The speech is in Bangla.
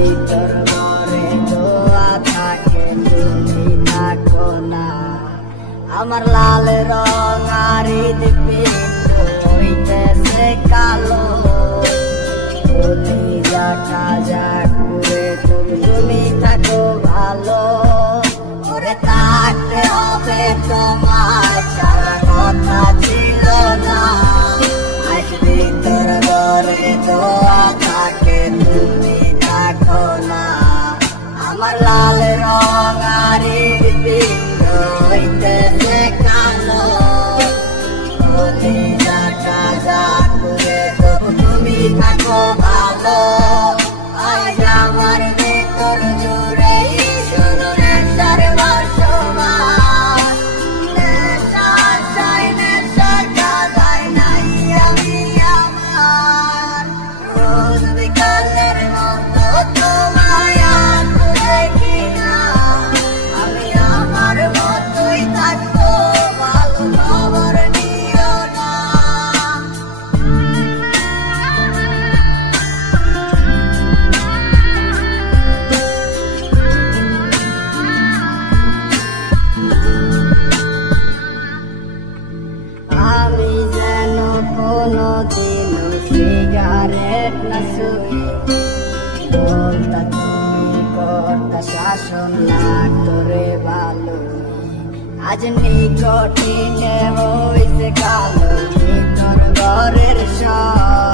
ভিতর ঘরে দোয়া থাকে তুমি থাকো না। আমার লাল রঙার হৃদপিণ্ড হইতেছে কালো, কলিজাটা যাক করে তুমি থাকো ভালো। ওরে থাকতে হবে তোমার, সারা কথা ছিল না। আজ ভিতর ঘরে দোয়া থাকে তুমি থাকো না। আমার লাল রঙার হৃদপিণ্ড হইতেছে কালো, কলিজাটা যাক করে তুমি থাকো ভালো। আজ আমার ভিতর জুড়ে শুরু নেশার বসবাস, নেশার চাই নেশার কাদায় নাই আমি আমার। রোজ বিকালের মতো তোমায় আর দেখি না, আমি আমার মতোই থাকবো, ভালো খবর নিও না। আমি যেন কোনোদিনও সিগারেট না ছুঁই, বলতা তুমি করতা শাসন লাগতো রে ভালো। আজ নিকটিনে হইছে কালো ভিতর ঘরের সব,